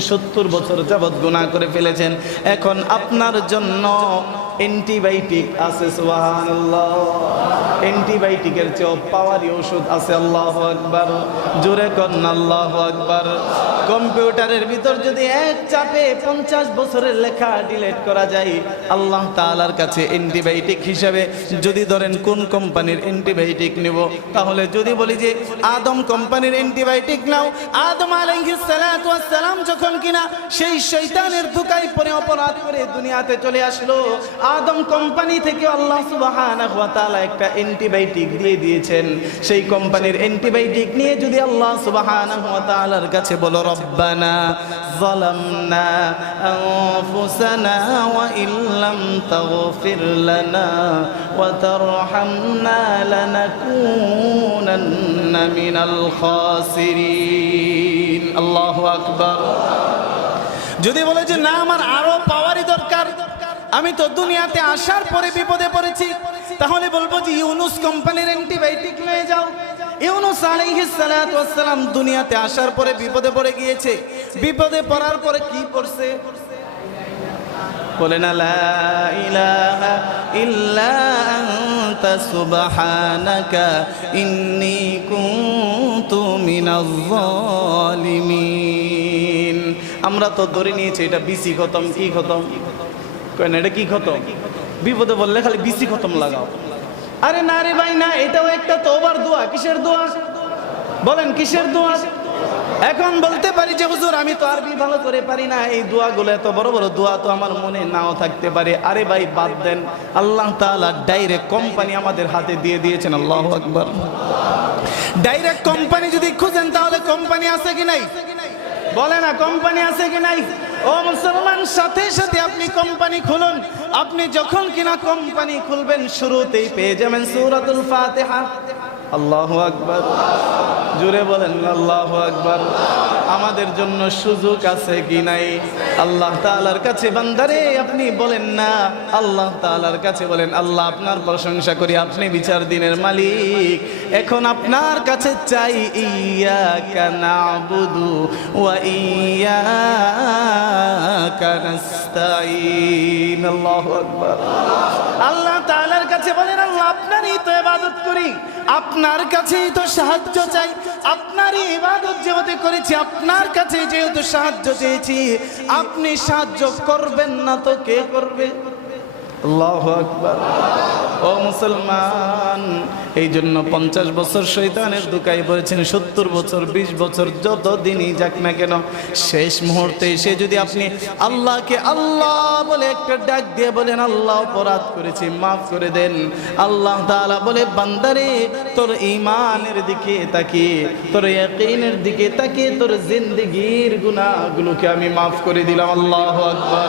সত্তর বছর যাবৎ গুণা করে ফেলেছেন। এখন আপনার জন্য অ্যান্টিবায়োটিক আছে অ্যান্টিবায়োটিকের চেয়েও পাওয়ারি ওষুধ আছে, আল্লাহ আকবার। জোরে কন, আল্লাহ আকবার। কম্পিউটারের ভিতর যদি এক চাপে পঞ্চাশ বছরের লেখা ডিলেট করা যায়, আল্লাহ তাআলার কাছে অ্যান্টিবায়োটিক হিসাবে যদি ধরেন কোন কোম্পানির অ্যান্টিবায়োটিক নেব, তাহলে যদি বলি যে আদম কোম্পানির অ্যান্টিবায়োটিক নাও, আদম ওয়াস যখন কিনা সেই শৈতানের ধোকায় পরে অপরাধ করে দুনিয়াতে চলে আসলো, আদম কোম্পানি থেকে আল্লাহ ওয়া একটা অ্যান্টিবায়োটিক দিয়ে দিয়েছেন। সেই কোম্পানির অ্যান্টিবায়োটিক নিয়ে যদি আল্লাহ ওয়া কাছে বলো রব্বানা ظلمنا أنفسنا وإن لم تغفر لنا وترحمنا لنكونن من الخاسرين الله أكبر যদি বলে যে না আমার আরো পাওয়ারই দরকার আমি তো দুনিয়াতে আসার পরে বিপদে পড়েছি তাহলে বলবো যে ইউনুস কোম্পানির অ্যান্টিবায়োটিক নিয়ে যাও ইউনুস আলাইহিস সালাতু ওয়াস সালাম দুনিয়াতে আসার পরে বিপদে পড়ে গিয়েছে। বিপদে পড়ার পরে কি করছে? বলে, না, লা ইলাহা ইল্লা আনতা, সুবহানাকা ইন্নী কুনতু মিনাজ জালিমিন আমরা তো ধরে নিয়েছি, এটা বিসি খতম, কি খতম? কয় না এটা কি খতম? বিপদে বললে খালি বিসি খতম লাগাও। আরে, না রে ভাই, না, এটাও একটা তোবার দোয়া, কিসের দোয়া? বলেন, কিসের দোয়া? এখন বলতে পারি যে, হুজুর, আমি তো আরবি ভালো করে পারি না। এই এত বড় বড় দোয়া তো আমার মনে নাও থাকতে পারে। আরে ভাই, বাদ দেন। আল্লাহ ডাইরেক্ট কোম্পানি আমাদের হাতে দিয়ে দিয়েছেন। আল্লাহু ডাইরেক্ট কোম্পানি যদি খুঁজেন, তাহলে কোম্পানি আছে কি নাই? বলে না কোম্পানি আছে কি নাই? ও মুসলমান, সাথে সাথে আপনি কোম্পানি খুলুন। আপনি যখন কিনা কোম্পানি খুলবেন, শুরুতেই পেয়ে যাবেন সূরাতুল ফাতিহা। আল্লাহু আকবার। জুড়ে বলেন, আল্লাহ আকবর। আমাদের জন্য সুযোগ আছে কি নাই? আল্লাহ তাআলার কাছে বান্দারে, আপনি বলেন না। আল্লাহ তাআলার কাছে বলেন, আল্লাহ আপনার প্রশংসা করি, আপনি বিচার দিনের মালিক। এখন আপনার কাছে চাই, ইয়াকা নাবুদু ওয়া ইয়া নাস্তাঈন। আল্লাহ আকবার। ইবাদত করি, আপনার কাছেই তো সাহায্য চাই, আপনারই ইবাদত যেহেতু করেছি, আপনার কাছে যেহেতু সাহায্য চেয়েছি, আপনি সাহায্য করবেন না তো কে করবে? আল্লাহ আকবার। ও মুসলমান এই জন্য পঞ্চাশ বছর শৈতানের দুকাই বলেছেন সত্তর বছর, বিশ বছর যত দিনই যাক না কেন, শেষ মুহূর্তে এসে যদি আপনি আল্লাহকে আল্লাহ বলে একটা ডাক দিয়ে বলেন, আল্লাহ অপরাধ করেছি, মাফ করে দেন। আল্লাহ তাআলা বলে, বান্দারে, তোর ইমানের দিকে তাকিয়ে, তোর ইয়াকিনের দিকে তাকিয়ে, তোর জিন্দেগির গুনাহগুলোকে আমি মাফ করে দিলাম। আল্লাহু আকবার।